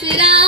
是的。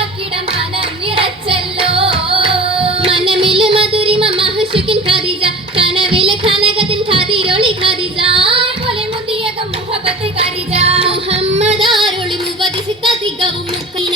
മനസ്സിലാക്കിട നിറച്ചല്ലോ. മനമിൽ മധുരിമ മഹർഷിക്കിൻ ഖദീജ കനവിൽ കനകത്തിൻ ഖതിരൊളി ഖദീജ. മുഹബത്ത് ഖദീജ. മുഹമ്മദ് ആരൊളി മുവതിസിത്ത തികവും മുക്കിൽ